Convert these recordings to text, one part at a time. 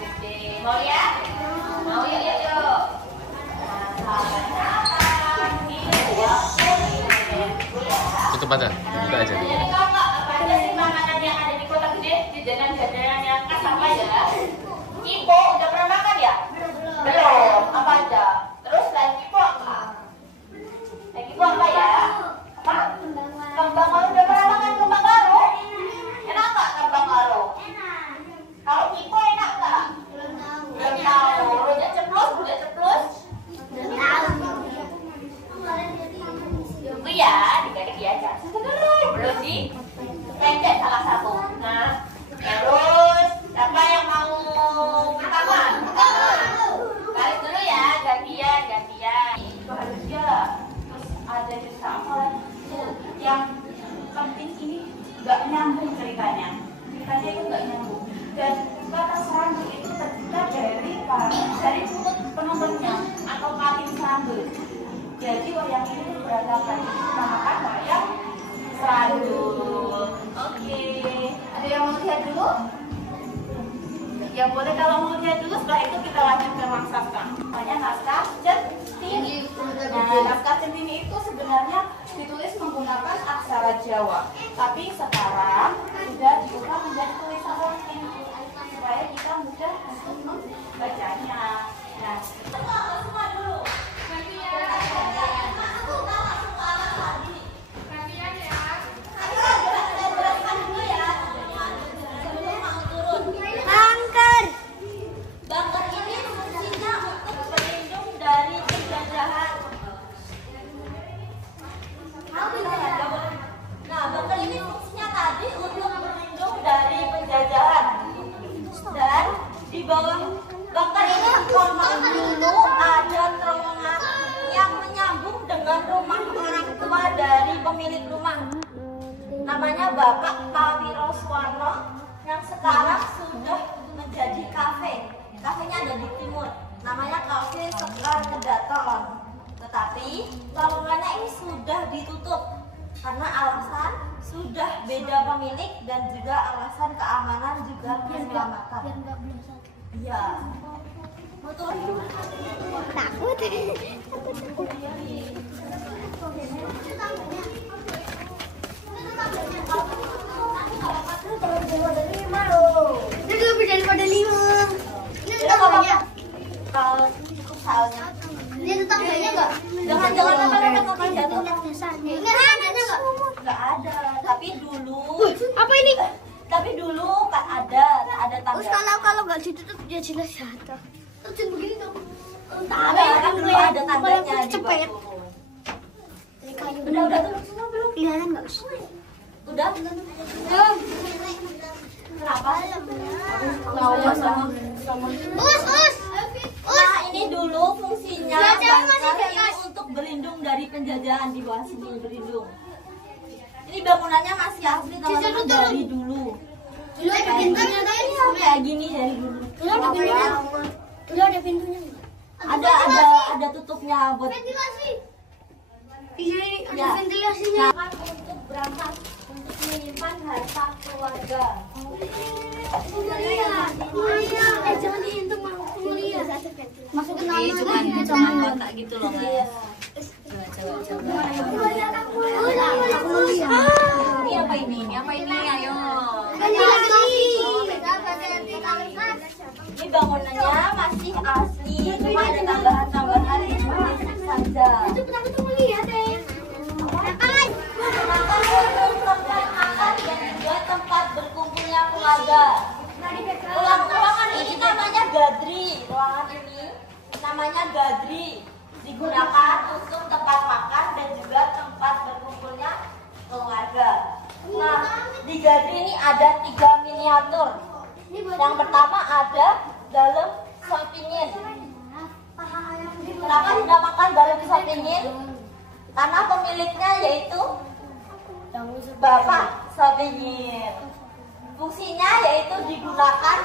gede. Mau ya? Mau ya, yuk. Tutup aja, buka aja. Jadi kalau apa aja sih makanan yang ada di kota gede, jajanan-jajanan yang khas apa ya? Kipo, udah pernah makan ya? Belum. Apa aja? Terus selain kipo apa? Selain kipo apa ya? Apa? Kembang baru, udah pernah makan kembang baru? Enak nggak kembang baru? Kalau kipo enak nggak? Belum tahu. Rujak ceplus, rujak ceplus? Belum tahu. Tunggu ya, dikasih aja. Belum di pendek salah satu. Nah, terus siapa yang mau pertama? Balik dulu ya, gantian. Itu harus ya. Terus ada juga apa lagi? Yang penting ini nggak nyambung ceritanya. Ceritanya itu nggak nyambung. Dan kata sambel itu tercipta dari mulut penontonnya atau kating sambel. Jadi wayang ini berantakan. Namakan wayang sambel. Oke. Ada yang mau lihat dulu? Ya boleh kalau mau lihat dulu. Setelah itu kita lanjut ke naskah. Namanya naskah Centini. Nah, naskah Centini itu sebenarnya ditulis menggunakan aksara Jawa. Tapi sekarang sudah diubah menjadi tulisan Latin supaya kita mudah untuk membacanya. Nah, semua dulu. Bangker ini fungsinya untuk berlindung dari penjajahan. Nah, bangker ini fungsinya tadi untuk berlindung dari penjajahan. Dan di bawah bangker ini dulu ada terowongan yang menyambung dengan rumah orang tua dari pemilik rumah. Namanya Bapak Pawiro Suwarno yang sekarang sudah menjadi kafe. Kafenya ada di timur. Namanya Kafe Sekar Kedaton. Tetapi terowongannya ini sudah ditutup karena alasan sudah beda pemilik dan juga alasan keamanan juga keselamatan. Iya. Takut. Ini lebih daripada 5. Ini tetangganya. Kalau salnya. Ini tetangganya enggak? Jangan apa jatuh. Ini ada enggak? Enggak ada. Tapi dulu. Apa ini? Tapi dulu kan ada tangga. Terus kalau nggak ditutup ya jelas jatuh. Terus begini dong. Ada kan dulu ada tangganya di cepet. bawah. Ini kayu. Udah tutup semua belum? Kelihatan nggak? Udah? Kenapa? Us. Nah, ini dulu fungsinya Belajar masih bangker jelas. ini untuk berlindung dari penjajahan. Di bawah sini berlindung. Ini bangunannya masih asli teman-teman dari dulu. Dulu ada pintunya tadi. Kayak gini dari dulu. Dulu ada pintunya. Dulu ada pintunya. Ada tutupnya buat Ventilasi. Iya ini ada ya. ventilasinya. Nah, untuk berangkat untuk menyimpan harta keluarga. Iya. Jangan diintuk mau lihat. Masukin Cuman kotak gitu loh, Mas. Ini apa ini? Ayo. Ini bangunannya masih asli, cuma ada tambahan-tambahan saja. Itu pertama tuh melihat Makan dan juga tempat berkumpulnya keluarga. Ruangan ini namanya gadri. Ruangan ini namanya gadri. Digunakan untuk tempat makan dan juga tempat berkumpulnya keluarga. Nah, di gadri ini ada 3 miniatur. Yang pertama ada dalam Sapingin. Kenapa dinamakan dalam Sapingin? Karena pemiliknya yaitu Bapak Sapingin. Fungsinya yaitu digunakan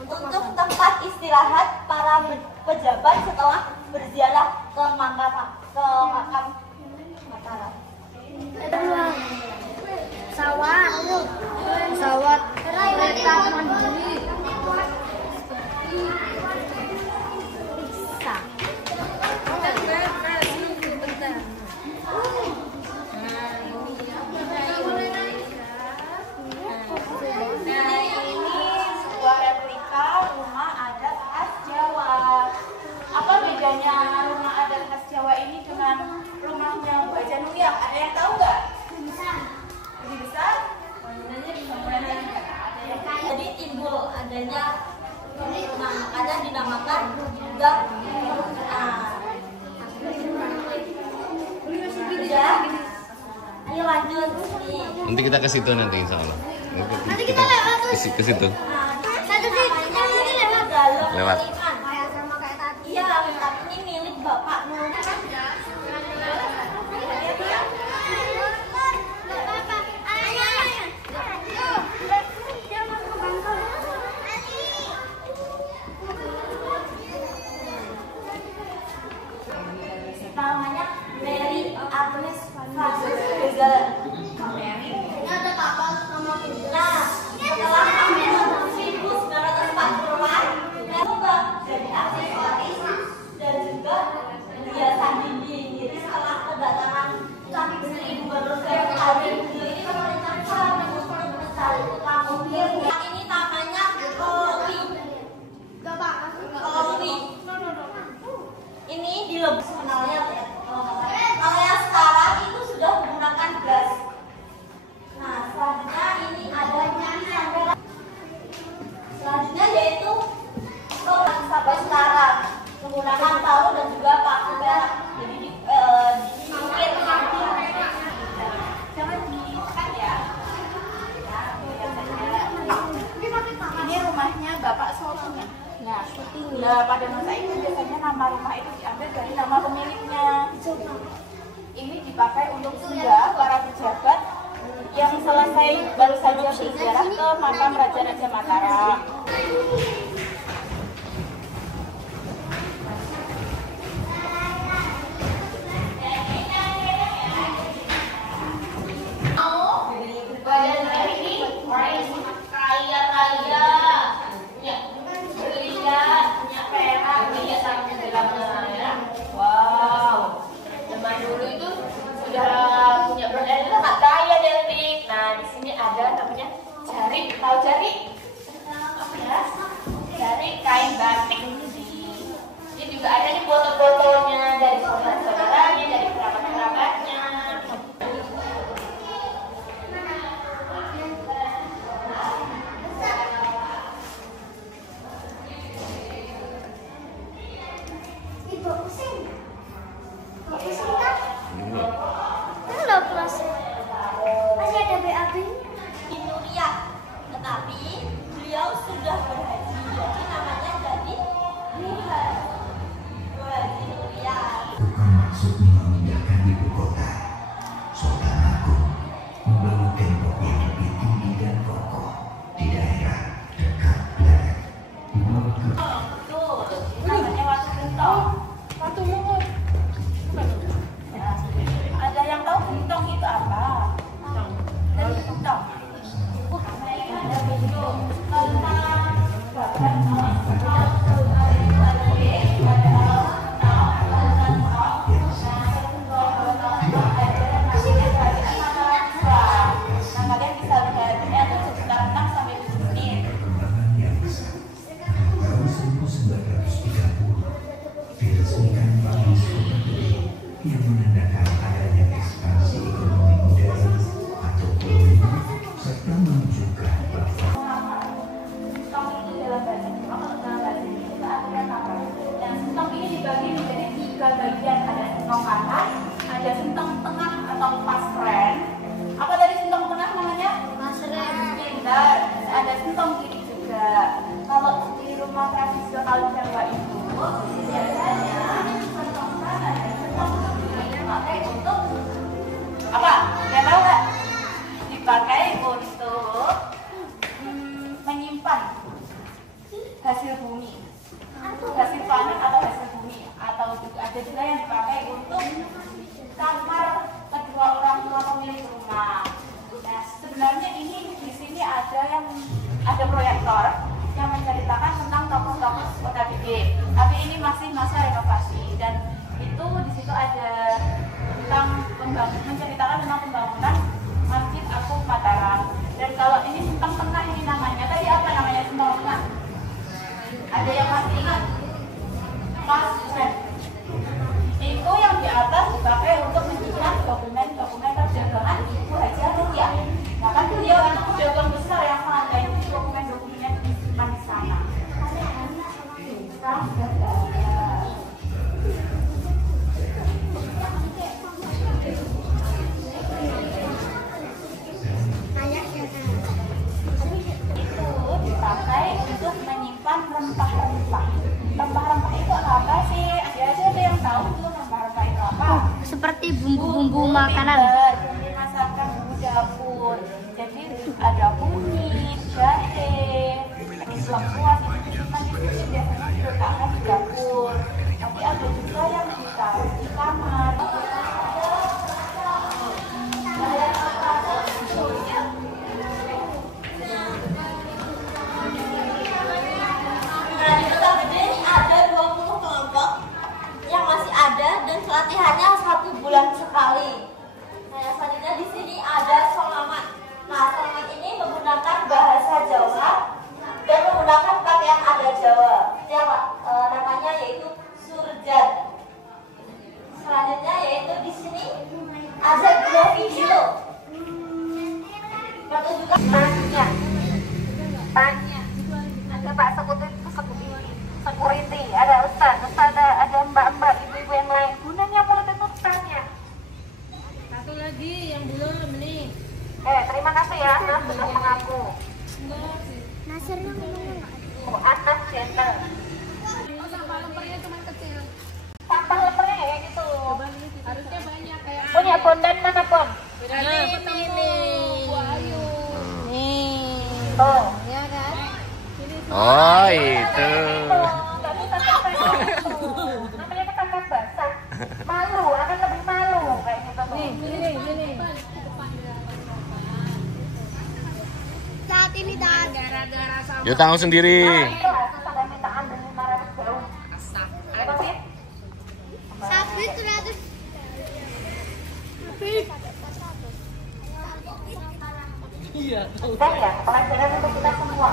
untuk tempat istirahat para pejabat setelah berziarah ke makam Mataram. Sawat kereta mandiri. adanya makanya dinamakan juga. Ya, ayo lanjut. Nanti kita ke situ nanti insya Allah. Nanti kita lewat ke situ. Satu nanti lewat. Lewat. Iya, tapi ini milik Bapak Nur. Namanya Mary Agnes Fazel. Ada kapal sama nah, setelah tahun 1940-an, berubah jadi aksesoris dan juga hiasan dinding. Jadi setelah kedatangan kami beli Gubernur hari ini merencanakan mencari tukang mobil. Ini namanya Oli. Oli. Ini dilebus kenalnya ya. Kalau yang sekarang itu sudah menggunakan gas. Nah, selanjutnya ini ada selanjutnya yaitu sampai sekarang menggunakan tahu dan juga paku perak. Jadi diukir jangan ditekan ya. Ini rumahnya Bapak Sotung ya. Nah, pada masa itu biasanya nama rumah itu diambil dari nama pemiliknya. Ini dipakai untuk singgah para pejabat yang selesai baru saja berziarah ke makam Raja-Raja Mataram. Wow, zaman dulu itu sudah punya brand itu sangat kaya Delik. Nah, di sini ada namanya jari. Tahu jari? Ya, jari kain batik. Ini juga ada nih foto-fotonya dari saudara-saudaranya, dari kerabat-kerabatnya. Masih ada BAB. Nuria, tetapi beliau sudah berhaji, jadi namanya jadi Haji Nuria. Bukan maksudnya memindahkan ibu kota. Saudaraku membangun tembok yang lebih tinggi dan kokoh di daerah dekat Bleret. Betul, namanya Watu Gentong. Watu Mungut. Ada yang tahu gentong itu apa? Dari gentong. Ada video tentang nah, kalian bisa lihat ini ada sekitar 6 sampai 7 menit. Perkembangan yang besar. Tahun 1930 diresmikan Paris Kota Gede yang menandakan adanya ekspansi ekonomi modern atau kolonial serta menunjukkan bahwa Sentong itu dalam bahasa Jepang atau dalam bahasa Indonesia artinya apa? Dan sentong ini dibagi menjadi 3 bagian. Ada sentong kanan, ada sentong tengah atau pasren. Apa dari sentong tengah namanya? Pasren. Pintar. Ada sentong kiri juga. Kalau di rumah tradisional Jawa itu biasanya sentong kanan dan sentong kiri dipakai untuk apa? Nggak tahu nggak? Dipakai untuk menyimpan hasil bumi, hasil panen atau hasil bumi, atau juga ada juga yang dipakai untuk kamar kedua orang tua pemilik rumah. Nah, sebenarnya ini di sini ada proyektor yang menceritakan tentang tokoh-tokoh Kota Gede. Tapi ini masih masa renovasi dan itu di situ ada tentang menceritakan tentang pembangunan Masjid Agung Mataram. Dan kalau ini sentong tengah ini namanya, tadi apa namanya sentong tengah? Ada yang masih ingat? Pasren. Itu yang di atas dipakai untuk menyimpan dokumen-dokumen perdagangan Ibu Haji Nuria. Nah kan beliau itu pedagang besar yang mana itu dokumen-dokumennya disimpan di sekarang sudah tidak ada. Itu dipakai untuk menyimpan rempah-rempah. Rempah-rempah itu apa sih? Ada yang tahu itu rempah-rempah itu apa? Seperti bumbu-bumbu makanan. Bumbu masakan, bumbu dapur. Jadi ada kunyit, jahe, lengkuas itu disimpan di sini, biasanya diletakkan di dapur. Tapi ada juga yang ditaruh di kamar. Nah, di Kota Gede ini ada 20 kelompok yang masih ada dan pelatihannya 1 bulan sekali. Nah, selanjutnya di sini ada solamat. Nah, solamat ini menggunakan bahasa Jawa dan menggunakan pakaian adat Jawa. Yang namanya yaitu surjan. Selanjutnya yaitu di sini ada 2 video pertunjukan tanya. Ada Pak security, ada Ustaz, ada mbak-mbak, ibu-ibu yang lain. Gunanya politeknik tanya. Satu lagi yang belum nih. Terima kasih ya, Nas sudah mengaku. Nasirnya ngomong Oh, Anas Jenner. Sampah lempernya cuma kecil. Sampah lempernya ya gitu. Harusnya banyak kayak. Punya bondan mana pon? Ini Bu Ayu. Nih. Tuh. Ya kan? Oh, itu. Tapi namanya ketangkap basah. Malu, akan lebih malu kayak gitu tuh. Ini. saat ini dan Gara-gara sama. Yo tanggung sendiri. Itu sudah minta ambil 500 daun. Apa sih? habis 100 Dan ya, pelajaran untuk kita semua.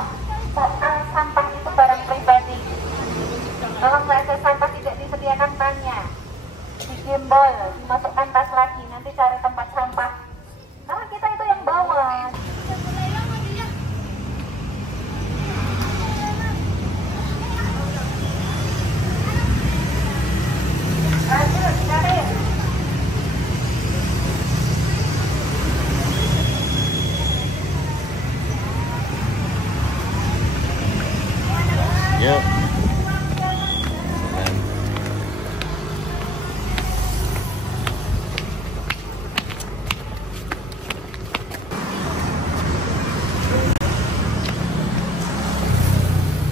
Soal sampah itu barang pribadi. Kalau nggak sampah tidak disediakan bannya. Digembol, dimasukkan tas lagi, nanti cari tempat sampah. Karena kita itu yang bawa. Lanjut, cari. Yuk.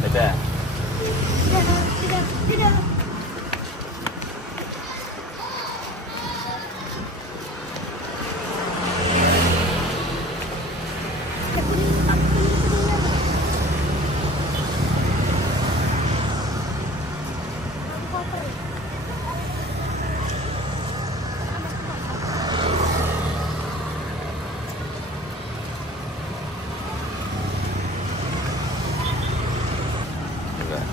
Dadah. tidak Dadah.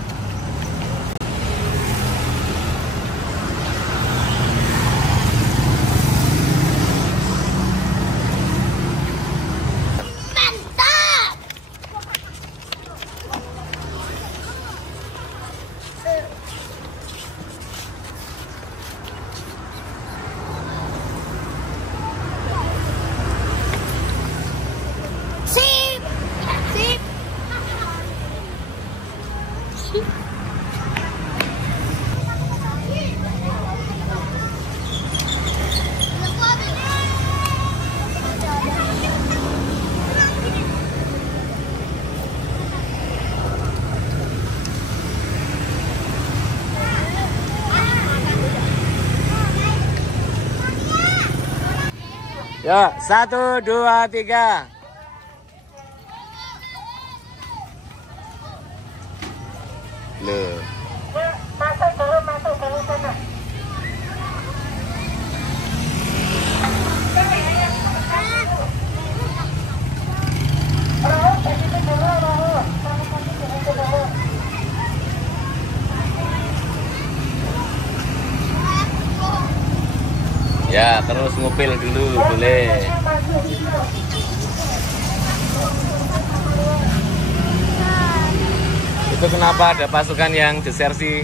mantap sip sip Yuk, 1, 2, 3. Loh. Masuk dulu sana. Ya, terus ngupil dulu, boleh. Itu kenapa ada pasukan yang desersi?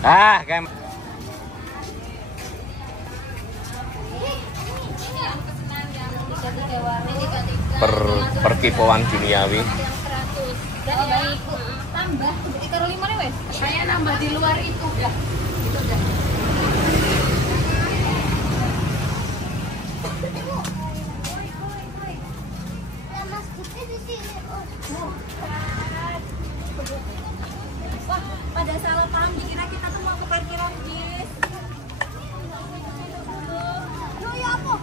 Kayak perkipauan duniawi. Tambah, ikan lima nih wes. Saya nambah di luar itu udah. Itu udah. Wah, pada salah paham dikira kita tuh mau ke parkiran bis. Lu ya apa?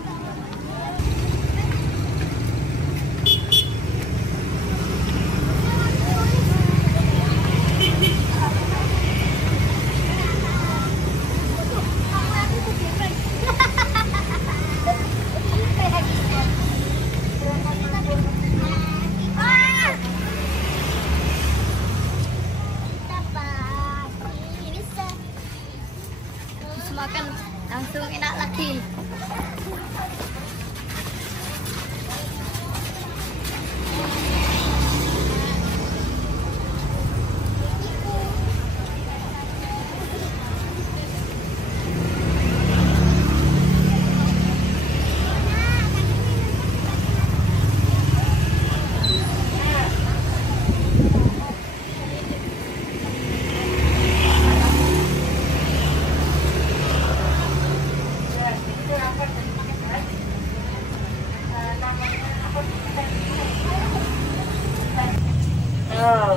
Makan langsung enak lagi.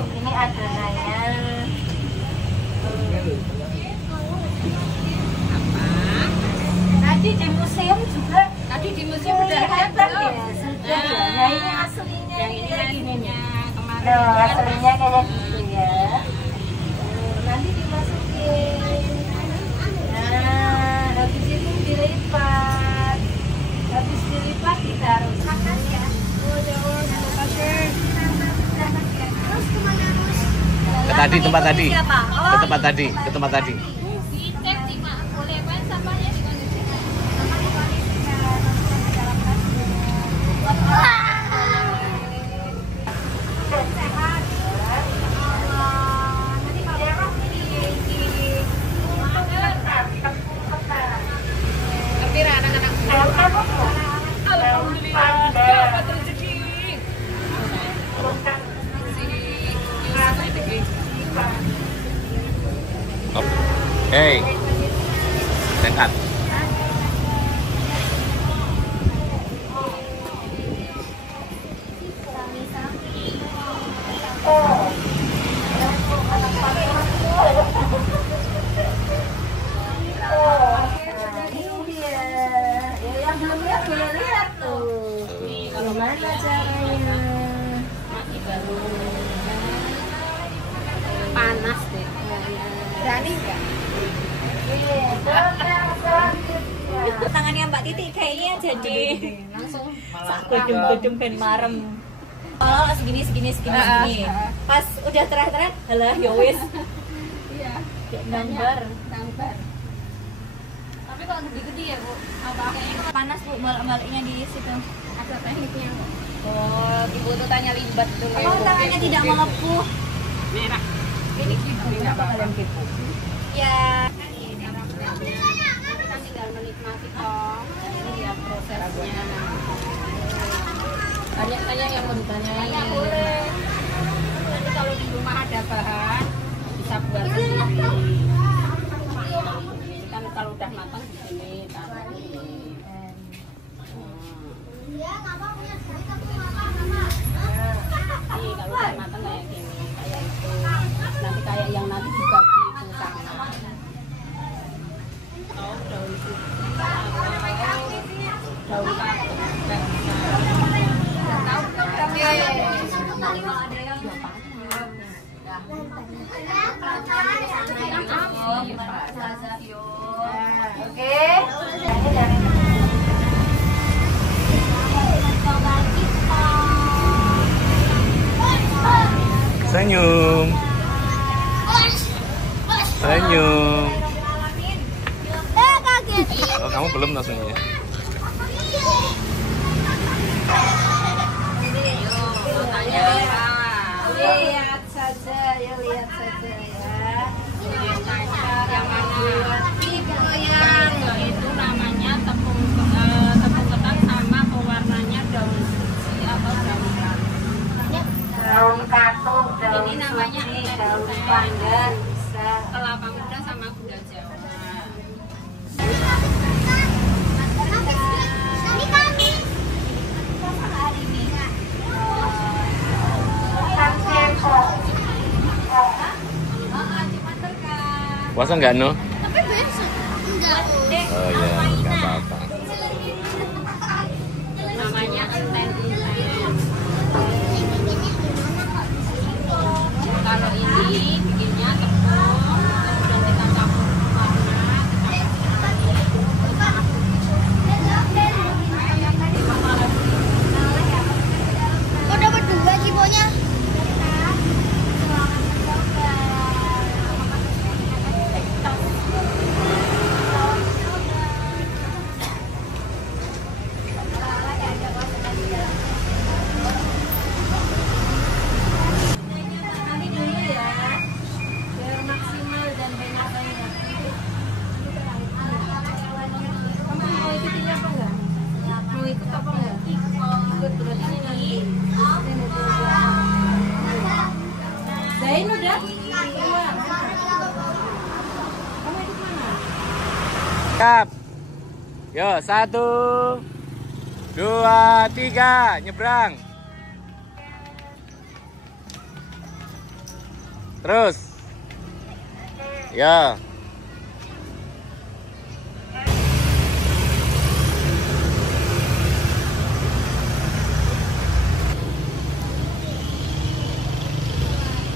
Ini adonannya. Tadi di museum juga. Tadi di museum udah ada ya. Sudah. Nah ini aslinya. Yang ini aslinya kemarin. Nah aslinya kayak gitu ya. Nanti dimasukin. Nah habis itu dilipat. Habis dilipat ditaruh. Makan ya. Ke tadi tempat tadi. Ke tempat tadi, ke tempat tadi. Hey, dekat. Gimana caranya? Panas deh. Berani nggak? Tangannya Mbak Titi kayaknya jadi langsung gedung-gedung ben marem. Oh segini. Pas udah terakhir halah ya wis. Iya. Gambar. Tapi kalau gede-gede ya Bu, apa? Panas Bu balik-baliknya di situ. Ada tekniknya. Oh, Ibu tuh tanya limbat dulu. Kalau tangannya tidak melepuh. Merah. Ini apa kalian kepo? Ya. Kita tinggal menikmati kok. Ini dia prosesnya. Banyak yang mau ditanyain. Boleh. Nanti kalau di rumah ada bahan bisa buat sendiri. Kan kalau udah matang di sini taruh ini. Iya, nggak mau punya sekali kamu makan sama. Nih kalau udah matang kayak gini, kayak itu. Nanti kayak yang nanti dibagi itu sama. Oh, daun itu. Daun satu. Oke. Senyum. Senyum. Oh, kamu belum langsungnya. Panggang bisa. Kelapa muda sama gula Jawa. Puasa nggak, No? Tapi besok enggak. Oh iya, nggak apa-apa. Namanya enten-enten. Kalau ini bikinnya tepung, kemudian kita campur warna, Kok dapat 2 ciponya? Nanti dulu ya, biar maksimal dan banyak-banyak. Kamu mau ikutin apa enggak? Mau ikut apa enggak? Ikut berarti ini. Zain udah? Iya. Kamu ikut mana? Siap. Yo, 1, 2, 3, nyebrang. Terus. Ya.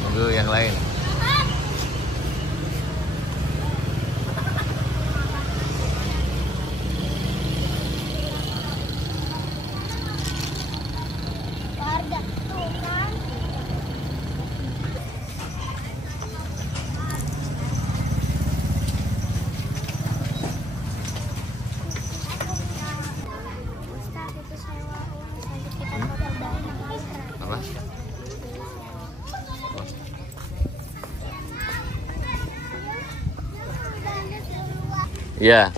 Tunggu yang lain. Warga tuh kan. Ustaz itu sewa sampai kita korban. Apa? Iya.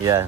Iya.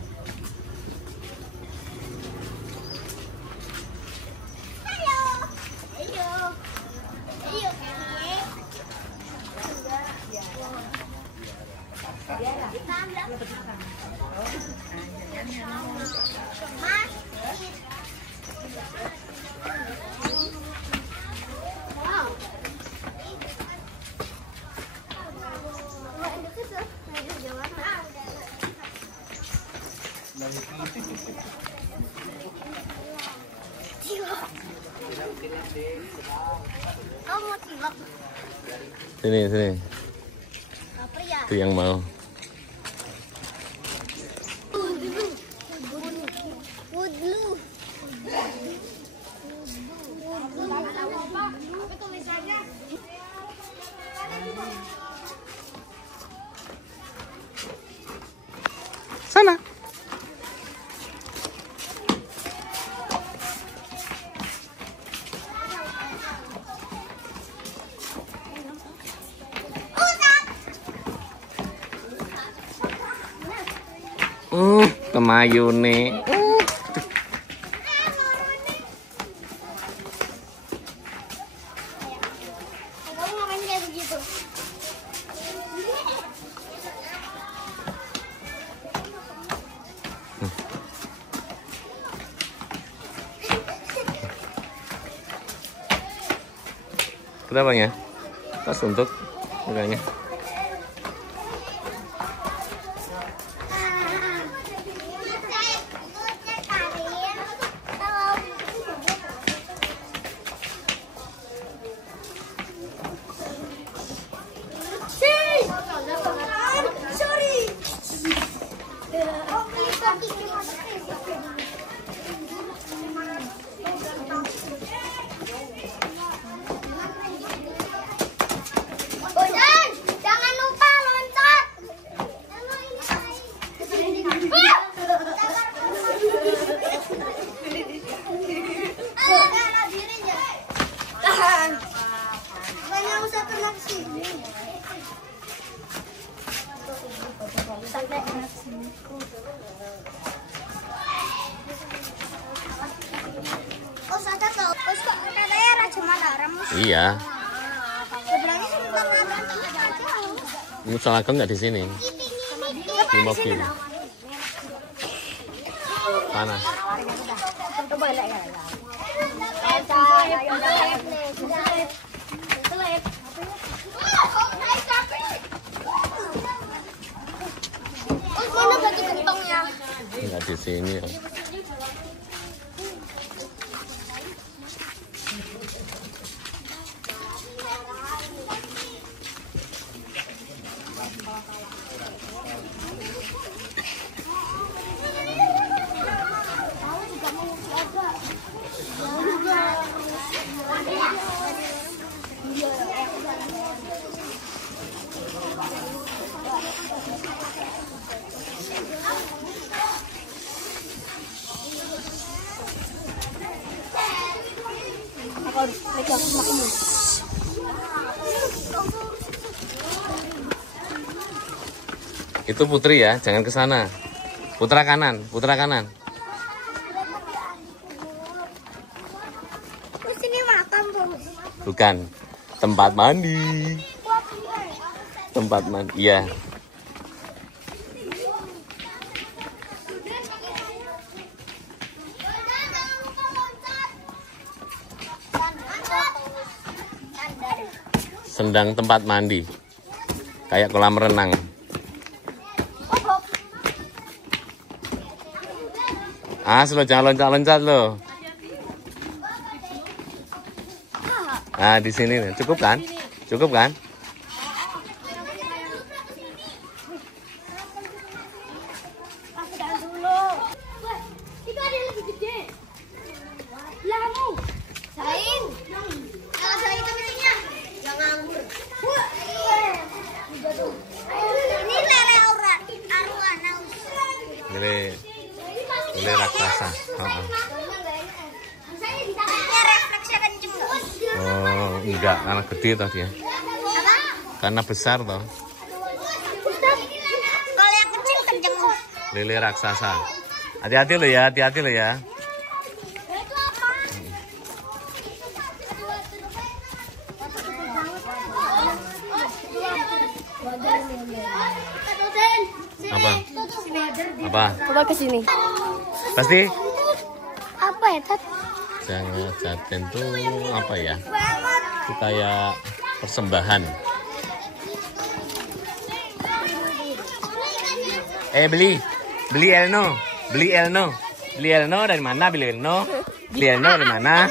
Kamu mau cilok? Sini, sini. Apa ya? Itu yang mau. Wudlu. Sana. Kemayune. Kamu ngapain kayak begitu? Berapa ya? Pas untuk harganya. Jangan lupa loncat. Tahan. Banyak usah kena sini. Sampai kena sini. Oh, sadar tau. Terus kok katanya Raja Mataram. Iya. Musolageng nggak di sini? Di mobil. Mana? Nggak di sini ya. Itu Putri ya, jangan ke sana. Putra kanan, putra kanan. Sini makan, Bos. Bukan, tempat mandi. Tempat mandi, iya. Sendang tempat mandi. Kayak kolam renang. Lo jangan loncat-loncat lo. Nah, di sini nih. Cukup kan? Cukup kan? Itu ada yang lebih gede. Lamu. Sain. Kalau Sain itu meetingnya. Yang nganggur. Ini lele arwana. Lele raksasa. Refleksnya kenceng. Oh, enggak, karena gede tadi ya. Apa? Karena besar toh. Kalau yang kecil kenceng. Lele raksasa. Hati-hati lo ya, hati-hati lo ya. Itu apa? Apa? Apa? Coba ke sini. Pasti? Apa ya, Tat? Jangan jaten tuh apa ya? Itu kayak persembahan. Beli Elno dari mana? Beli Elno dari mana?